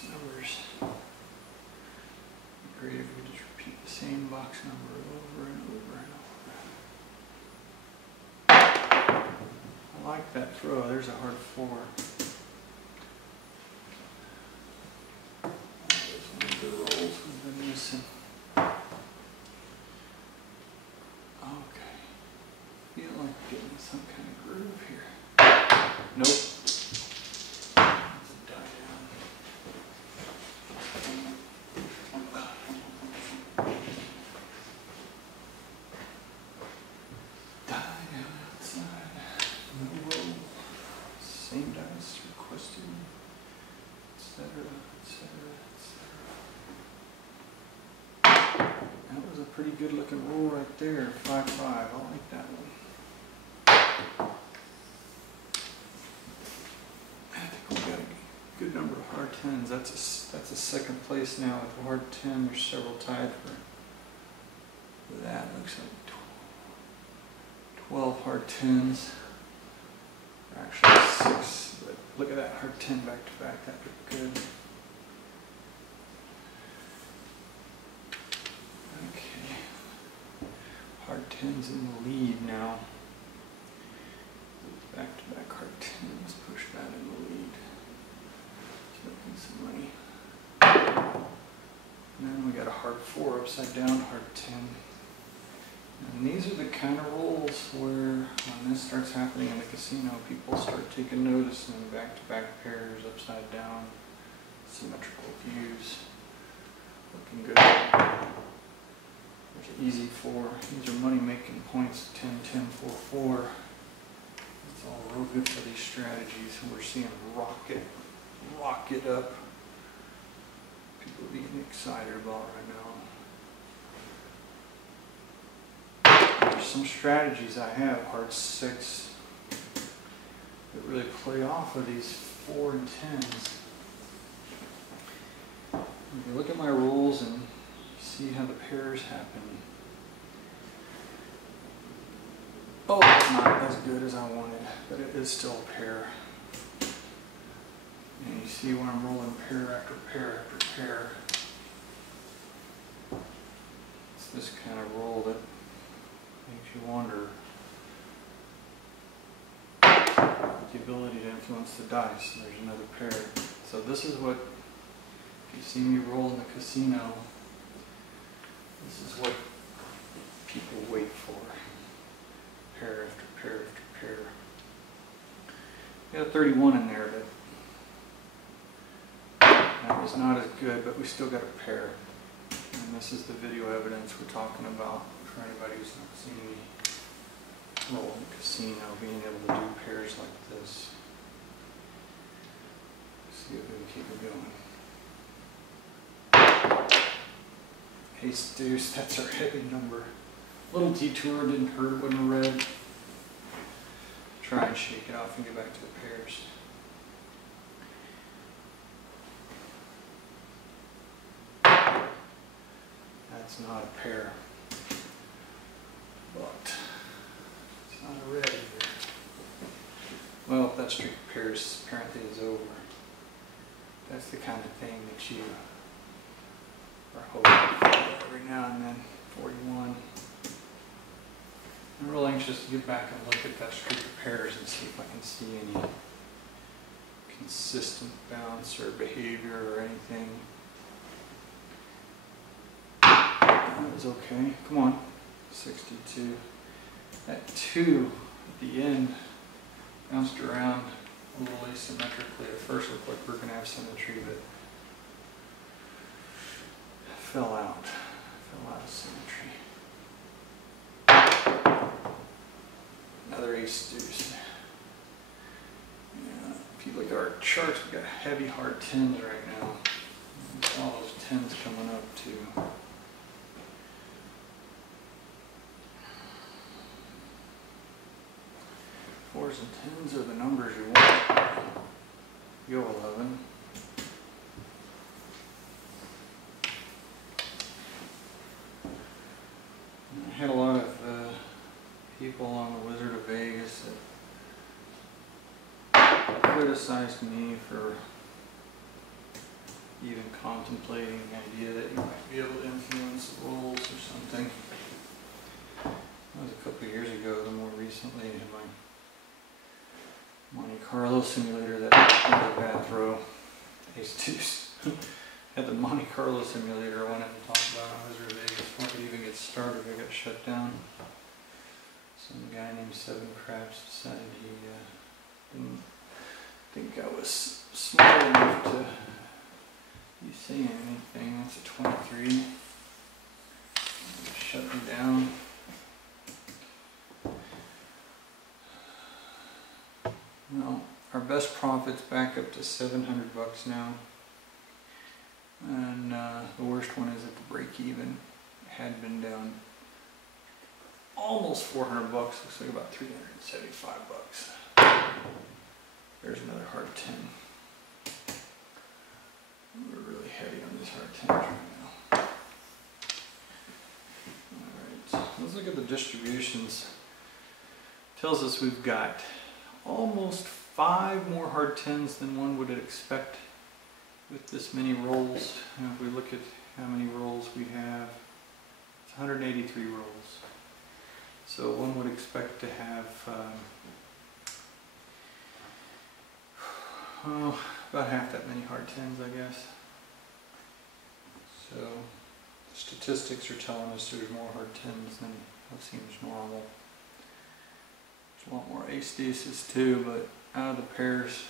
box numbers. It'd be great if we just repeat the same box number over and over and over. I like that throw. There's a hard 4. There's one of the rolls we've been missing. Okay. Feel like getting some kind of groove here. Nope. Same dice requested, etc., etc., etc. That was a pretty good looking roll right there, 5-5. I like that one. I think we got a good number of hard 10s. That's a second place now with a hard 10. There's several tied for that. Looks like 12 hard 10s. Actually 6, but look at that hard 10 back to back. That looked good. Okay, hard 10s in the lead now. Back to back hard 10s. Push that in the lead. Making some money. And then we got a hard 4 upside down, hard 10. And these are the kind of rolls where, when this starts happening in the casino, people start taking notice, and back-to-back pairs, upside down, symmetrical views, looking good. There's an easy 4. These are money-making points, 10, 10, 4, 4. It's all real good for these strategies. We're seeing rocket up. People are getting excited about right now. There's some strategies I have, hard 6, that really play off of these 4 and 10s. You can look at my rolls and see how the pairs happen. Oh, it's not as good as I wanted, but it is still a pair. And you see when I'm rolling pair after pair after pair, it's this kind of roll that makes you wonder the ability to influence the dice. There's another pair. So this is what, if you see me roll in the casino, this is what people wait for. Pair after pair after pair. We got a 31 in there, but that was not as good, but we still got a pair. And this is the video evidence we're talking about for anybody who's not seen me roll in the casino, being able to do pairs like this. Let's see if we can keep it going. Ace deuce, that's our heavy number. Little detour, didn't hurt, wasn't red. Try and shake it off and get back to the pairs. That's not a pair, but it's not a red either. Well, that streak of pairs apparently is over. That's the kind of thing that you are hoping for every now and then. 41. I'm real anxious to get back and look at that streak of pairs and see if I can see any consistent bounce or behavior or anything. That was okay. Come on. 62. That 2 at the end bounced around a little asymmetrically. At first it looked like we were going to have symmetry, but fell out. Fell out of symmetry. Another ace deuce. Yeah, if you look at our charts, we've got heavy hard 10s right now. All those 10s coming up too. Fours and 10s are the numbers you want. Go 11. I had a lot of people on the Wizard of Vegas that criticized me for even contemplating the idea that you might be able to influence the rolls or something. That was a couple of years ago, the more recently in my Monte Carlo simulator that was a bad throw. Ace deuce. Had the Monte Carlo simulator I went in and talked about on Wizard of Vegas. Before I could even get started, I got shut down. Some guy named Seven Craps decided he didn't think I was smart enough to be saying anything. That's a 23. Shut me down. Well, our best profit's back up to $700 now. And the worst one is at the break even. Had been down almost $400, looks like about $375. There's another hard 10. We're really heavy on these hard 10s right now. Alright, let's look at the distributions. Tells us we've got almost 5 more hard 10s than one would expect with this many rolls. And if we look at how many rolls we have, it's 183 rolls. So one would expect to have about half that many hard 10s, I guess. So statistics are telling us there's more hard 10s than what seems normal. There's a lot more ace deuces too, but out of the pairs,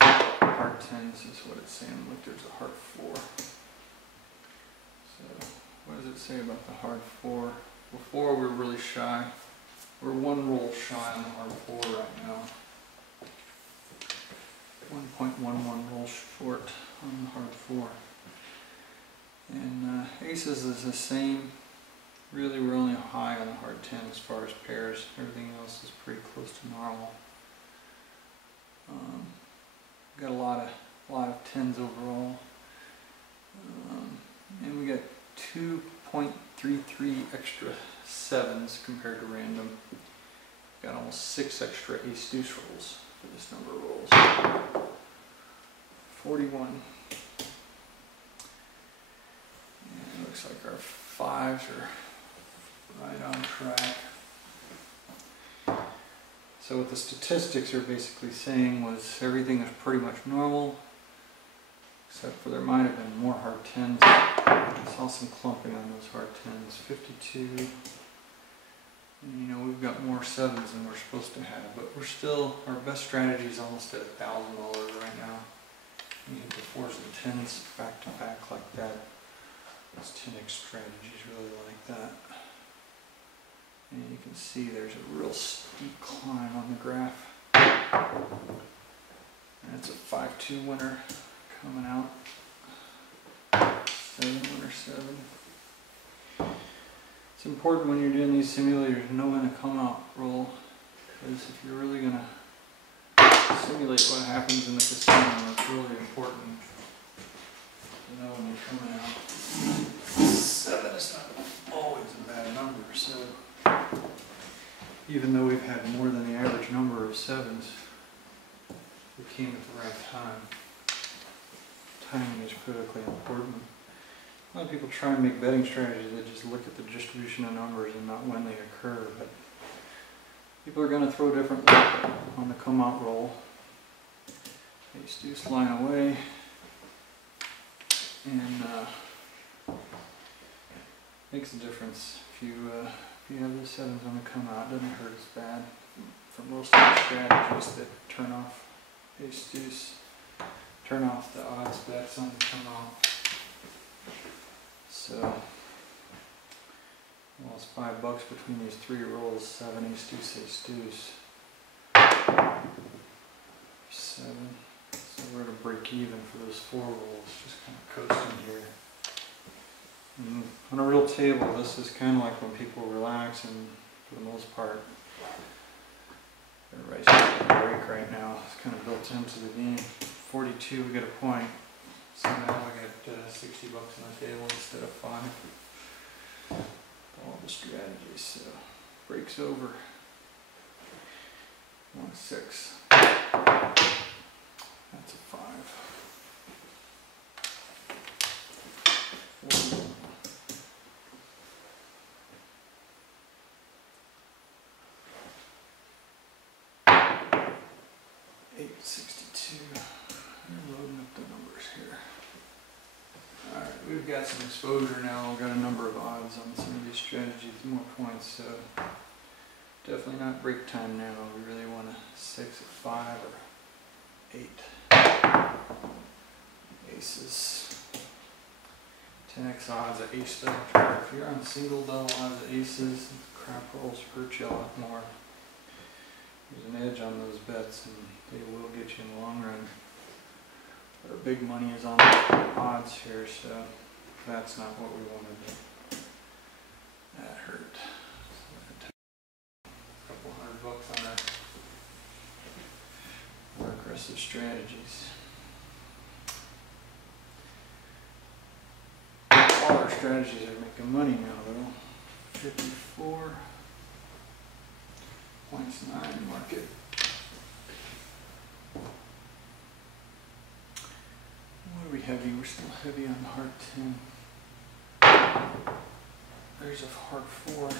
hard 10s is what it's saying. Look, there's a hard 4. So what does it say about the hard 4? Before we were really shy. We're 1 roll shy on the hard 4 right now. 1.11 rolls short on the hard 4. And aces is the same. Really, we're only high on the hard 10 as far as pairs. Everything else is pretty close to normal. Got a lot of 10s overall. And we got 2.33 extra 7s compared to random. Got almost 6 extra ace deuce rolls for this number of rolls. 41. And it looks like our 5s are right on track. So what the statistics are basically saying was everything is pretty much normal, except for there might have been more hard 10s. I saw some clumping on those hard 10s. 52. And, you know, we've got more 7s than we're supposed to have, but we're still, our best strategy is almost at $1,000 right now. You hit the 4s and 10s back to back like that. This 10x strategy is really like that. And you can see there's a real steep climb on the graph. And it's a 5-2 winner coming out. 7 winner 7. It's important when you're doing these simulators to know when to come out roll, because if you're really going to simulate what happens in the casino, it's really important to know when you're coming out. 7 is not always a bad number, so even though we've had more than the average number of 7s, we came at the right time. Timing is critically important. A lot of people try and make betting strategies that just look at the distribution of numbers and not when they occur, but people are going to throw differently on the come out roll. Ace deuce line away, and makes a difference. If you have the 7s on the come out, it doesn't hurt as bad for most of the strategies that turn off ace deuce, turn off the odds bets on the come out. So, well, it's $5 between these 3 rolls. 7 ace deuce. 7. So we're at a break even for those 4 rolls. Just kind of coasting here. And on a real table, this is kind of like when people relax, and for the most part, everybody's taking a break right now. It's kind of built into the game. 42, we get a point. So now we got $60 on the table instead of 5. All the strategies. So breaks over. 1-6. That's a 5. 62. I'm loading up the numbers here. Alright, we've got some exposure now. We've got a number of odds on some of these strategies, more points, so definitely not break time now. We really want a 6 at 5 or 8. Aces. 10x odds at ace double trap. If you're on single double odds at aces, crap rolls hurt you a lot more. There's an edge on those bets and they will get you in the long run. Our big money is on the odds here, so that's not what we wanted. That hurt. So a couple $100 on our aggressive strategies. All our strategies are making money now though. 54.9 market. What are we heavy? We're still heavy on heart 10. There's a heart 4.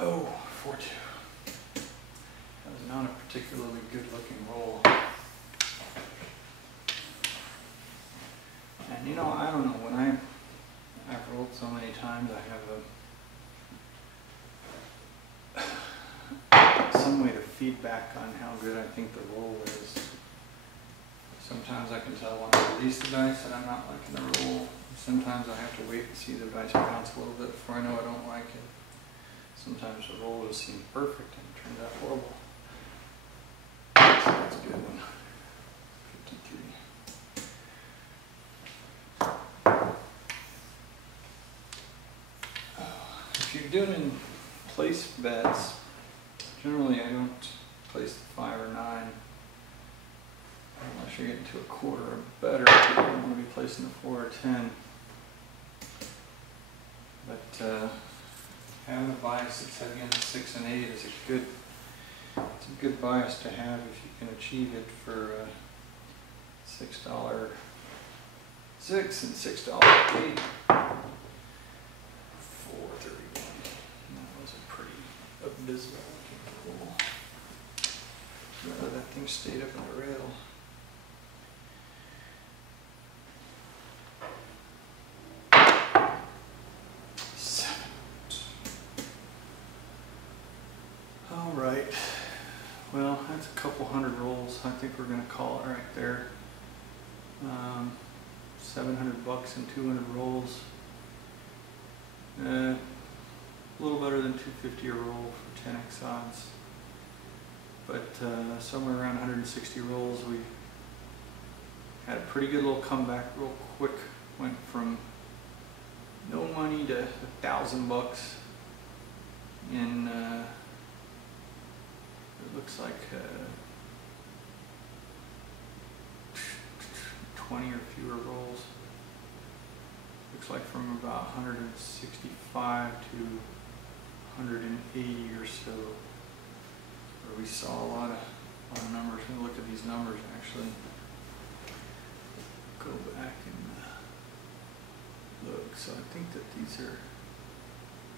Oh, 4-2. That was not a particularly good looking roll. And you know, I don't know, when I've rolled so many times, I have some way to feedback on how good I think the roll is. Sometimes I can tell when I release the dice that I'm not liking the roll. Sometimes I have to wait and see the dice bounce a little bit before I know I don't like it. Sometimes the roll will seem perfect and it turns out horrible. So that's a good one. 53. If you're doing place bets, generally I don't place the 5 or 9 unless you're getting to a quarter or better. You don't want to be placing the 4 or 10. But having a bias that's heavy on the 6 and 8 is it's a good bias to have if you can achieve it for $6 6 and $6 8. 431. That was a pretty abysmal looking roll. Rather that thing stayed up in the rail. Alright, well that's a couple hundred rolls. I think we're going to call it right there. $700 and 200 rolls. A little better than $250 a roll for 10x odds. But somewhere around 160 rolls, we had a pretty good little comeback real quick. Went from no money to $1,000 in it looks like 20 or fewer rolls. Looks like from about 165 to 180 or so, where we saw a lot of numbers. We'll look at these numbers actually. Go back and look. So I think that these are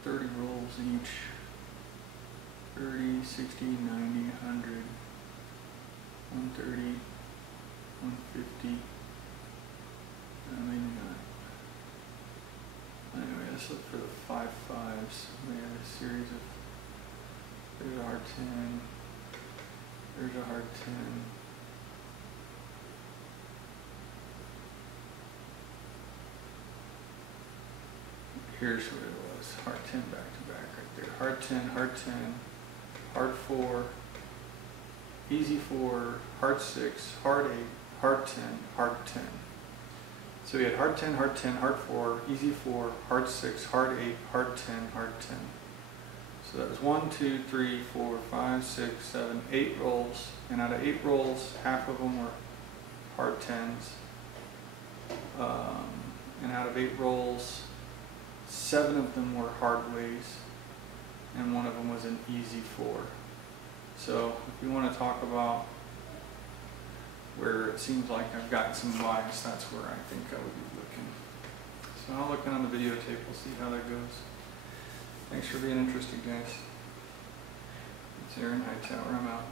30 rolls each. 30, 60, 90, 100, 130, 150, maybe not. Anyway, let's look for the 5 5s. We have a series of, there's a hard 10, there's a hard 10. Here's what it was, hard 10 back to back right there. Hard 10, hard 10. Hard 4, easy 4, hard 6, hard 8, hard 10, hard 10. So we had hard 10, hard 10, hard 4, easy 4, hard 6, hard 8, hard 10, hard 10. So that was 1, 2, 3, 4, 5, 6, 7, 8 rolls. And out of 8 rolls, half of them were hard 10s. And out of 8 rolls, 7 of them were hard ways, and 1 of them was an easy 4. So if you want to talk about where it seems like I've got some bias, that's where I think I would be looking. So I'll look on the videotape, we'll see how that goes. Thanks for being interested, guys. It's Aaron Hightower, I'm out.